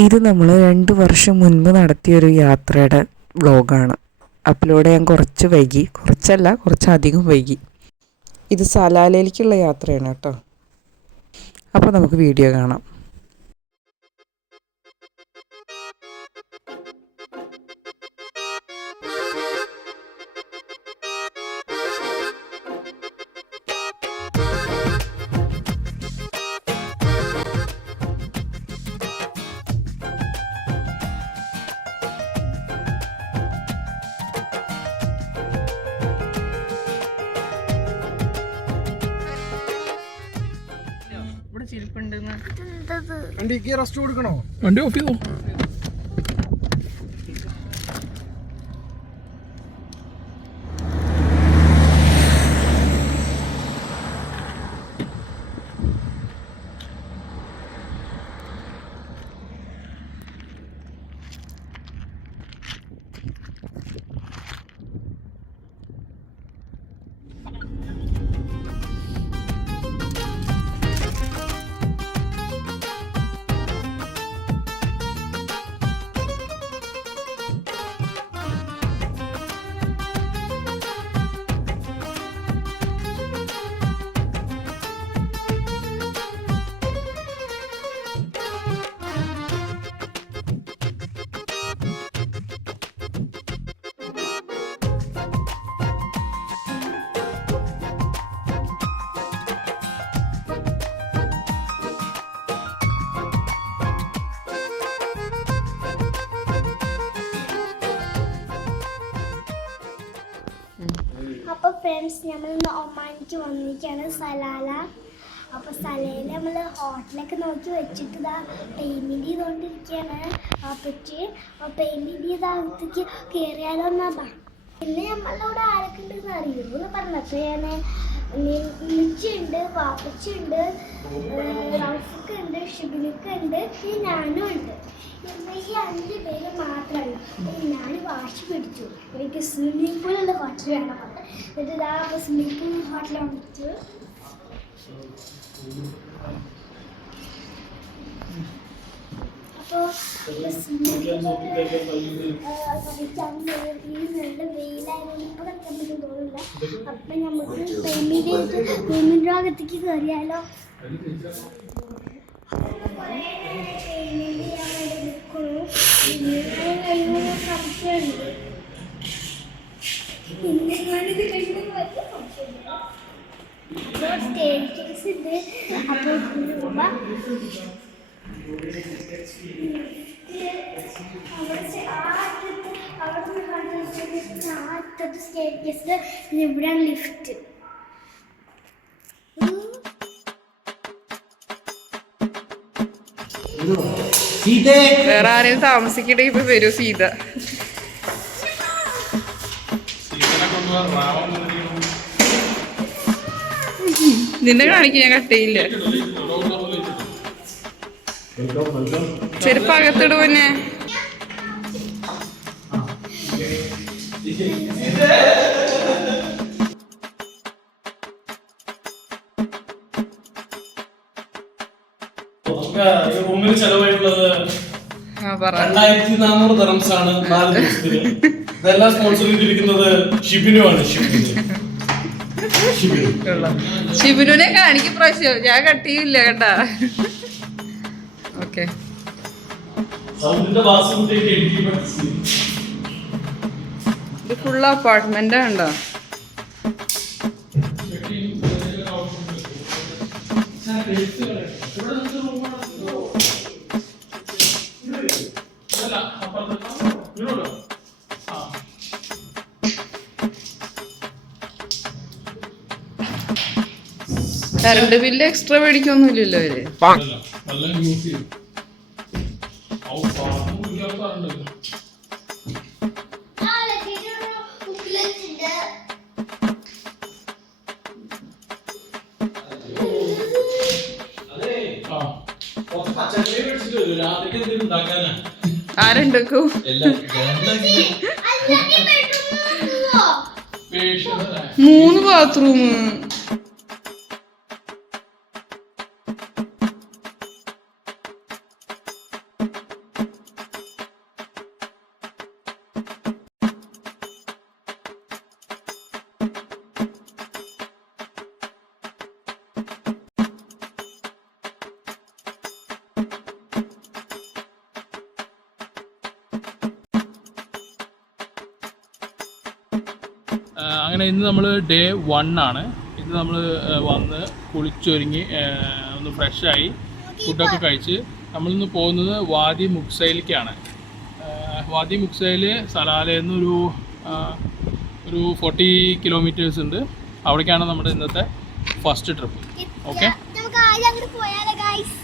ഇത് നമ്മൾ 2 വർഷം മുൻപ് നടത്തിയൊരു യാത്രയുടെ വ്ളോഗാണ്. അപ്ലോഡ് ചെയ്യാൻ കുറച്ച് വൈകി, കുറച്ചധികം വൈകി. ഇത് സലാലയിലേക്കുള്ള യാത്രയാണ് കേട്ടോ. അപ്പോൾ നമുക്ക് വീഡിയോ കാണാം. വണ്ടി ഓഫ് ചെയ്തോ. അപ്പോൾ ഫ്രണ്ട്സ്, നമ്മളിന്ന് ഒമാനിക്ക് വന്നിരിക്കുകയാണ്, സലാല. അപ്പോൾ സലയിൽ നമ്മൾ ഹോട്ടലൊക്കെ നോക്കി വെച്ചിട്ട് ഇതാ പേയ്മെൻറ്റ് ചെയ്തുകൊണ്ടിരിക്കുകയാണ്. അപ്പോൾ പേയ്മെൻറ്റ് ചെയ്തകത്തേക്ക് കയറിയാലോ എന്നാ. പിന്നെ നമ്മളുടെ അവിടെ ആരൊക്കെ ഉണ്ടെന്ന് അറിയുമെന്ന് പറഞ്ഞപ്പോൾ ഞാൻ ഉമ്മച്ചിയുണ്ട്, പാപ്പച്ചുണ്ട്, റൗഫൊക്കെ ഷിബിനൊക്കെ ഉണ്ട്, പിന്നെ ഞാനും ഉണ്ട്. ഈ 5 പേര് മാത്രമല്ല. ഞാൻ വാശി പിടിച്ചു, എനിക്ക് സ്വിമ്മിംഗ് പൂളുള്ള ഹോട്ടൽ വേണം. എന്നിട്ട് ഇതാ സ്വിമ്മിംഗ് പൂൾ ഹോട്ടൽ വന്നിട്ട് അപ്പോൾ നല്ല വെയിലായതുകൊണ്ട് ഇപ്പോൾ കളിക്കാൻ പറ്റും തോന്നില്ല. അപ്പം നമുക്ക് പേയ്മെൻറ്റ് ഭാഗത്തേക്ക് കയറിയാലോ. സംശയമുണ്ട്, പിന്നെ ഞാനിത് കഴിഞ്ഞ വലിയ സംശയമില്ല. സ്റ്റേജസ് ഉണ്ട്. അപ്പോൾ ഇവിടെയാണ് ലിഫ്റ്റ്. വേറെ ആരെയും താമസിക്കട്ടെ, ഇപ്പൊ വരൂ സീത. നിന്നെ കാണിക്കാൻ ഞാൻ കട്ടയില്ല. ചെരുപ്പകത്തിടു. പിന്നെ റൂമിൽ ചെലവായിട്ടുള്ളത് 2400 ദിർഹംസാണ് 4 ദിവസത്തിന്. ഇതെല്ലാം സ്പോൺസർ ചെയ്തിരിക്കുന്നത് ഷിബിനുവാണ്. ഷിബിനുനെ കാണിക്കും പ്രാവശ്യം, ഞാൻ കട്ട് ചെയ്യില്ല കേട്ടാ. ഓക്കെ, ഇത് ഫുൾ അപ്പാർട്ട്മെന്റ് ഉണ്ടോ? കറണ്ട് ബില്ല് എക്സ്ട്രാ മേടിക്കൊന്നുമില്ലല്ലോ അവര്. ആരുണ്ടോ? 3 ബാത്റൂം. അങ്ങനെ ഇന്ന് നമ്മൾ ഡേ 1 ആണ്. ഇന്ന് നമ്മൾ വന്ന് കുളിച്ചൊരുങ്ങി ഒന്ന് ഫ്രഷായി ഫുഡൊക്കെ കഴിച്ച് നമ്മളിന്ന് പോകുന്നത് വാദി മുക്സയിലേക്കാണ്. വാദി മുക്സയിൽ സലാലയിൽ നിന്ന് ഒരു 40 കിലോമീറ്റേഴ്സ് ഉണ്ട്. അവിടേക്കാണ് നമ്മുടെ ഇന്നത്തെ ഫസ്റ്റ് ട്രിപ്പ്. ഓക്കെ, നമുക്ക് ആദ്യം അങ്ങോട്ട് പോയാലോ ഗൈസ്.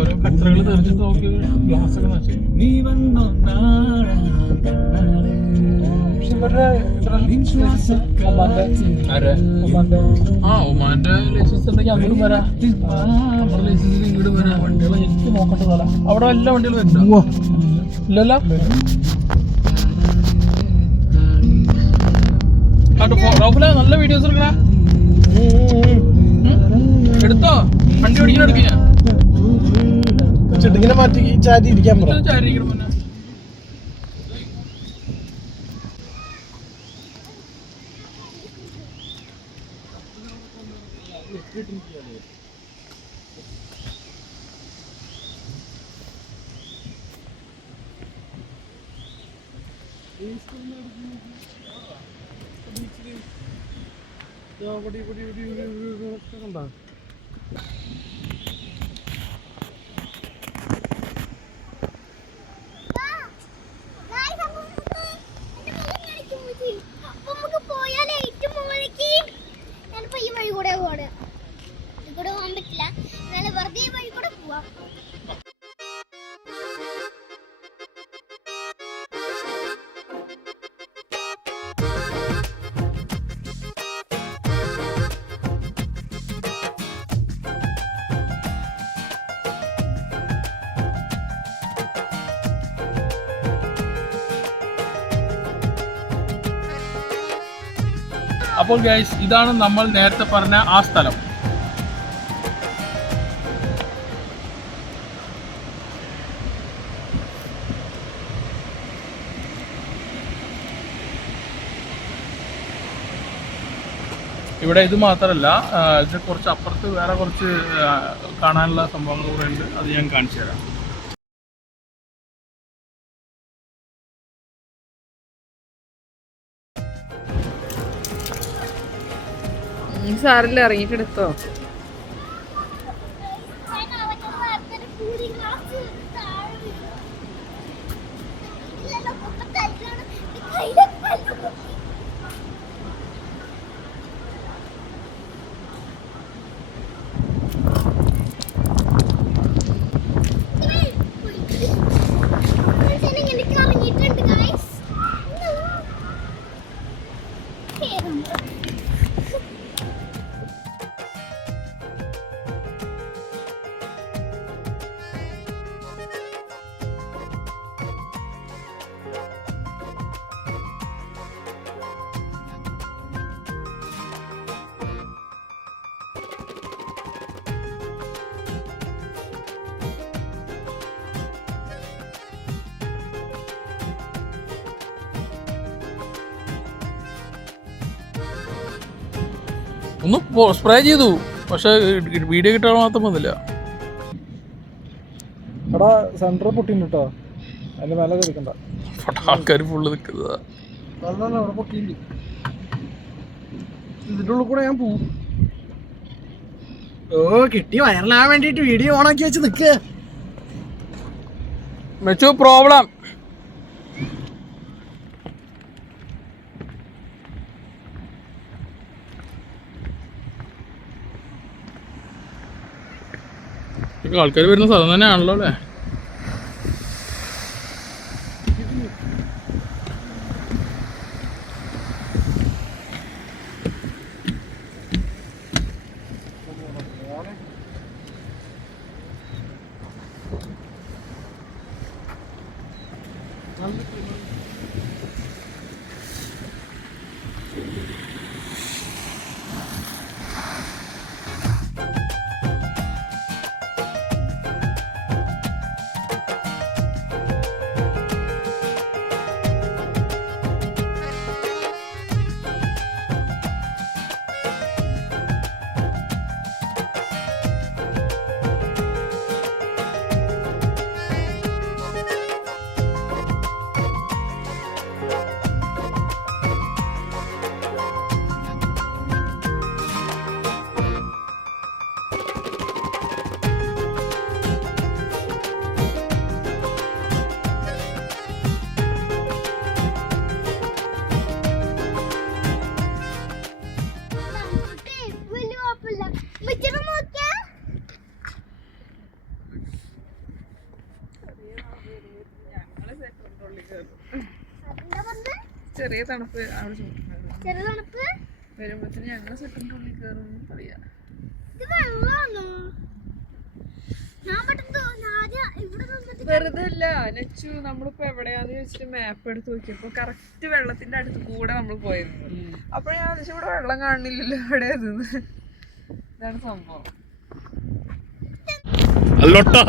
ഓരോ കച്ചറകൾ തെറിച്ചിട്ട് നോക്കി ഗ്ലാസ് ഒക്കെ നശിച്ചു. ഒമാന്റെ ലൈസൻസ് ഉണ്ടെങ്കിൽ അങ്ങോട്ട് വരാം. നമ്മുടെ ലൈസൻസിൽ ഇങ്ങോട്ട് വരാം. വണ്ടികളെ എനിക്ക് നോക്കേണ്ടതല്ല. അവിടെ എല്ലാ വണ്ടികളും വരുന്നുണ്ടോ? ഇല്ലല്ലോ. നല്ല വീഡിയോസ് എടുക്കണ എടുത്തോ. വണ്ടി ഓടിക്കാൻ എടുക്കുക. ചെടിങ്ങനെ മാറ്റി ചാരി ഇരിക്കാൻ ചാരിക്കണം. അപ്പോൾ ഗൈസ്, ഇതാണ് നമ്മൾ നേരത്തെ പറഞ്ഞ ആ സ്ഥലം. ഇവിടെ ഇത് മാത്രമല്ല, ഇതിന് കുറച്ച് അപ്പുറത്ത് വേറെ കുറച്ച് കാണാനുള്ള സംഭവങ്ങൾ കൂടെ ഉണ്ട്. അത് ഞാൻ കാണിച്ചു തരാം. സാറില്ല, ഇറങ്ങിട്ടെടുത്തോ. ഒന്ന് സ്പ്രേ ചെയ്തു, പക്ഷെ വീഡിയോ കിട്ടാൻ മാത്രം വന്നില്ല. എടാ സെന്റർ പൊട്ടിണ്ട് കേട്ടോ, അതിന്റെ മേലെ എടുക്കണ്ട. ആൾക്കാർ ഫുള്ള് നിൽക്കുന്നതാ. അവിടെ പൊട്ടിണ്ട്. ഇതിന്റെ ഉള്ളിൽ കൂടെ ഞാൻ പോവും. ഓ കിട്ടി, വൈറലാകാൻ വേണ്ടിട്ട് വീഡിയോ ഓണാക്കി വെച്ച് നിക്ക്. മെച്ചു പ്രോബ്ലം. ആൾക്കാർ വരുന്ന സ്ഥലം തന്നെയാണല്ലോ അല്ലേ? ചെറിയ തണുപ്പ് അവിടെ ചെറിയ തണുപ്പ് വരുമ്പോഴത്തേന് ഞങ്ങൾ സെറ്റിന്റെ ഉള്ളിൽ കയറും പറയാ. ഇത് വെള്ളമാണോ? ഞാൻ പെട്ടെന്ന് ഇവിടെ നിന്നിട്ട് വെറുതെ അല്ല ലച്ചു, നമ്മളിപ്പോ എവിടെയാന്ന് ചോദിച്ചിട്ട് മാപ്പ് എടുത്ത് നോക്കിയപ്പോ കറക്റ്റ് വെള്ളത്തിന്റെ അടുത്ത് കൂടെ നമ്മൾ പോയിരുന്നു. അപ്പൊ ഞാൻ ആലോചിച്ചു ഇവിടെ വെള്ളം കാണുന്നില്ലല്ലോ എവിടെയാന്ന്. ഇതാണ് സംഭവം. അല്ലോട്ടാ